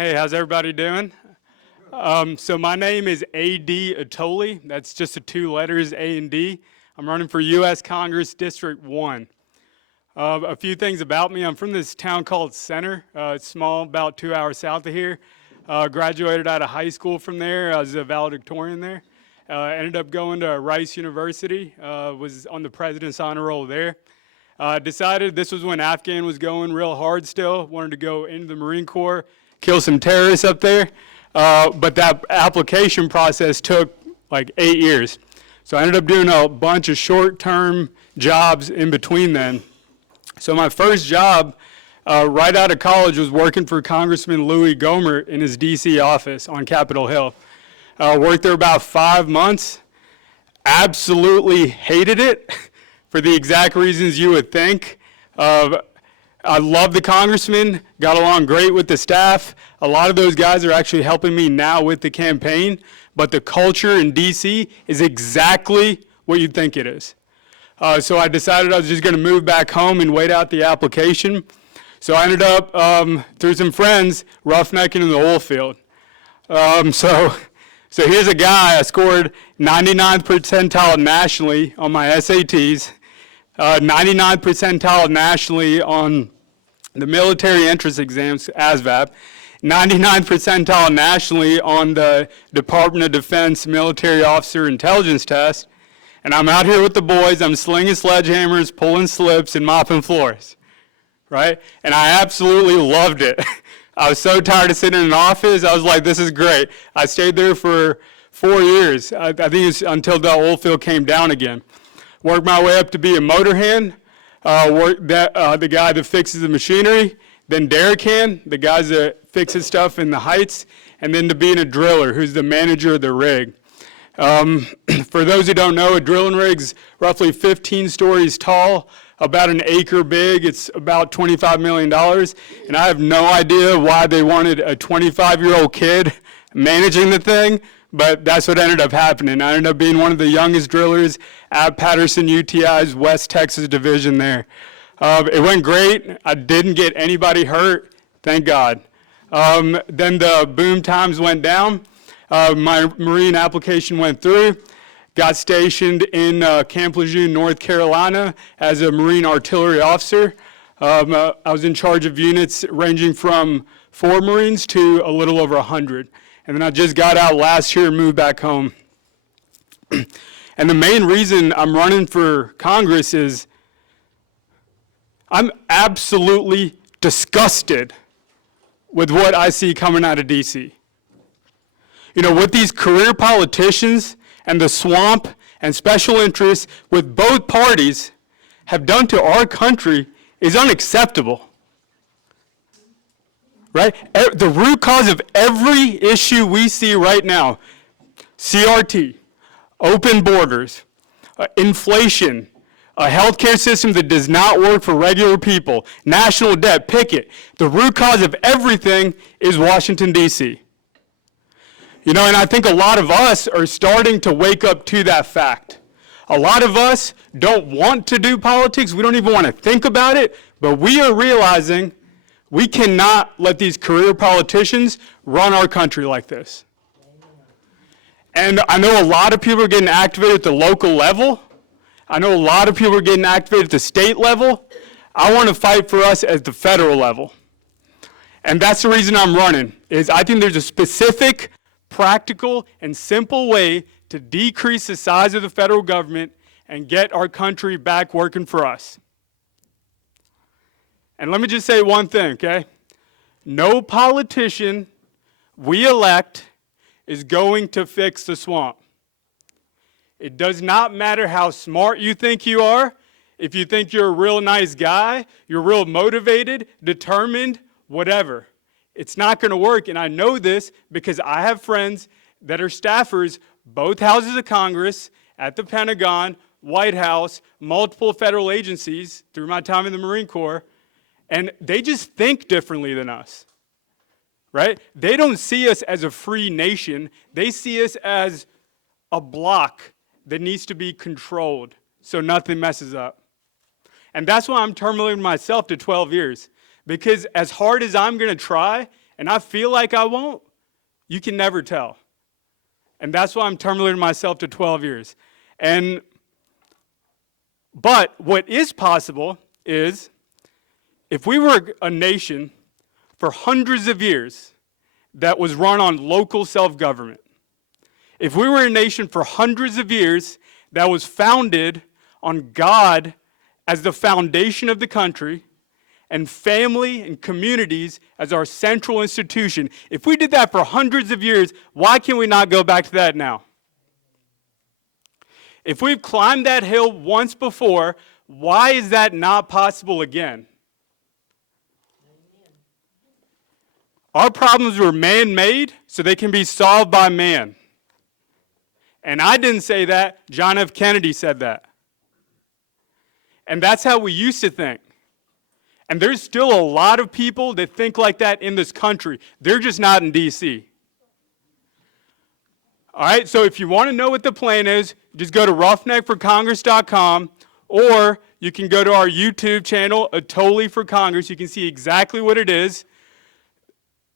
Hey, how's everybody doing? So my name is A.D. Atoli. That's just the two letters, A and D. I'm running for U.S. Congress District 1. A few things about me. I'm from this town called Center. It's small, about 2 hours south of here. Graduated out of high school from there. I was a valedictorian there. Ended up going to Rice University. Was on the president's honor roll there. Decided this was when Afghan was going real hard still. Wanted to go into the Marine Corps, kill some terrorists up there. But that application process took like 8 years. So I ended up doing a bunch of short-term jobs in between then. So my first job right out of college was working for Congressman Gilmer in his DC office on Capitol Hill. Worked there about 5 months. Absolutely hated it for the exact reasons you would think. I love the congressman, got along great with the staff. A lot of those guys are actually helping me now with the campaign, but the culture in DC is exactly what you'd think it is. So I decided I was just gonna move back home and wait out the application. So I ended up, through some friends, roughnecking in the oil field. So here's a guy, I scored 99th percentile nationally on my SATs, 99th percentile nationally on the military entrance exams, ASVAB, 99th percentile nationally on the Department of Defense Military Officer Intelligence Test, and I'm out here with the boys, I'm slinging sledgehammers, pulling slips, and mopping floors, right? And I absolutely loved it. I was so tired of sitting in an office, I was like, this is great. I stayed there for 4 years, I think it's until the oil field came down again. Worked my way up to be a motor hand, the guy that fixes the machinery, then derrick hand, the guys that fixes stuff in the heights, and then to being a driller, who's the manager of the rig. For those who don't know, a drilling rig's roughly 15 stories tall, about an acre big. It's about $25 million, and I have no idea why they wanted a 25-year-old kid managing the thing, but that's what ended up happening. I ended up being one of the youngest drillers at Patterson UTI's West Texas division there. It went great. I didn't get anybody hurt, thank God. Then the boom times went down. My Marine application went through. Got stationed in Camp Lejeune, North Carolina as a Marine artillery officer. I was in charge of units ranging from 4 Marines to a little over 100. And then I just got out last year and moved back home. And the main reason I'm running for Congress is I'm absolutely disgusted with what I see coming out of DC. You know, what these career politicians and the swamp and special interests with both parties have done to our country is unacceptable. Right? The root cause of every issue we see right now, CRT, open borders, inflation, a healthcare system that does not work for regular people, national debt, pick it. The root cause of everything is Washington, D.C. You know, and I think a lot of us are starting to wake up to that fact. A lot of us don't want to do politics. We don't even want to think about it, but we are realizing we cannot let these career politicians run our country like this. And I know a lot of people are getting activated at the local level. I know a lot of people are getting activated at the state level. I want to fight for us at the federal level. And that's the reason I'm running, is I think there's a specific, practical, and simple way to decrease the size of the federal government and get our country back working for us. And let me just say one thing, okay? No politician we elect is going to fix the swamp. It does not matter how smart you think you are. If you think you're a real nice guy, you're real motivated, determined, whatever. It's not going to work, and I know this because I have friends that are staffers, both houses of Congress, at the Pentagon, White House, multiple federal agencies through my time in the Marine Corps, and they just think differently than us, right? They don't see us as a free nation. They see us as a block that needs to be controlled so nothing messes up. And that's why I'm terminating myself to 12 years. Because as hard as I'm going to try and I feel like I won't, you can never tell. And that's why I'm term limiting myself to 12 years. But what is possible is if we were a nation for hundreds of years that was run on local self-government, if we were a nation for hundreds of years that was founded on God as the foundation of the country, and family and communities as our central institution, if we did that for hundreds of years, why can we not go back to that now? If we've climbed that hill once before, why is that not possible again? Our problems were man-made, so they can be solved by man. And I didn't say that, John F. Kennedy said that. And that's how we used to think. And there's still a lot of people that think like that in this country. They're just not in D.C. All right, so if you want to know what the plan is, just go to roughneckforcongress.com, or you can go to our YouTube channel, Atoli for Congress. You can see exactly what it is.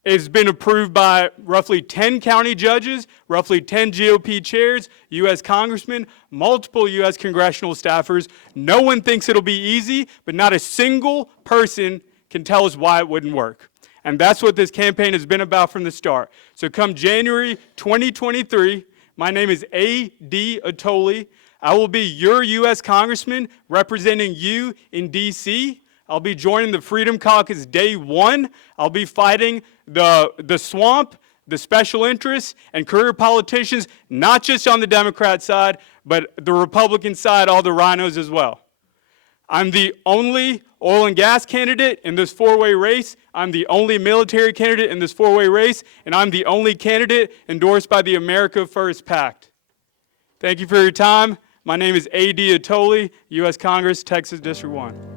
It's been approved by roughly 10 county judges, roughly 10 GOP chairs, U.S. congressmen, multiple U.S. congressional staffers. No one thinks it'll be easy, but not a single person can tell us why it wouldn't work. And that's what this campaign has been about from the start. So come January 2023, my name is A.D. Atoli. I will be your U.S. congressman representing you in D.C. I'll be joining the Freedom Caucus day one. I'll be fighting the swamp, the special interests, and career politicians, not just on the Democrat side, but the Republican side, all the rhinos as well. I'm the only oil and gas candidate in this four-way race. I'm the only military candidate in this four-way race, and I'm the only candidate endorsed by the America First Pact. Thank you for your time. My name is A.D. Atoli, U.S. Congress, Texas District 1.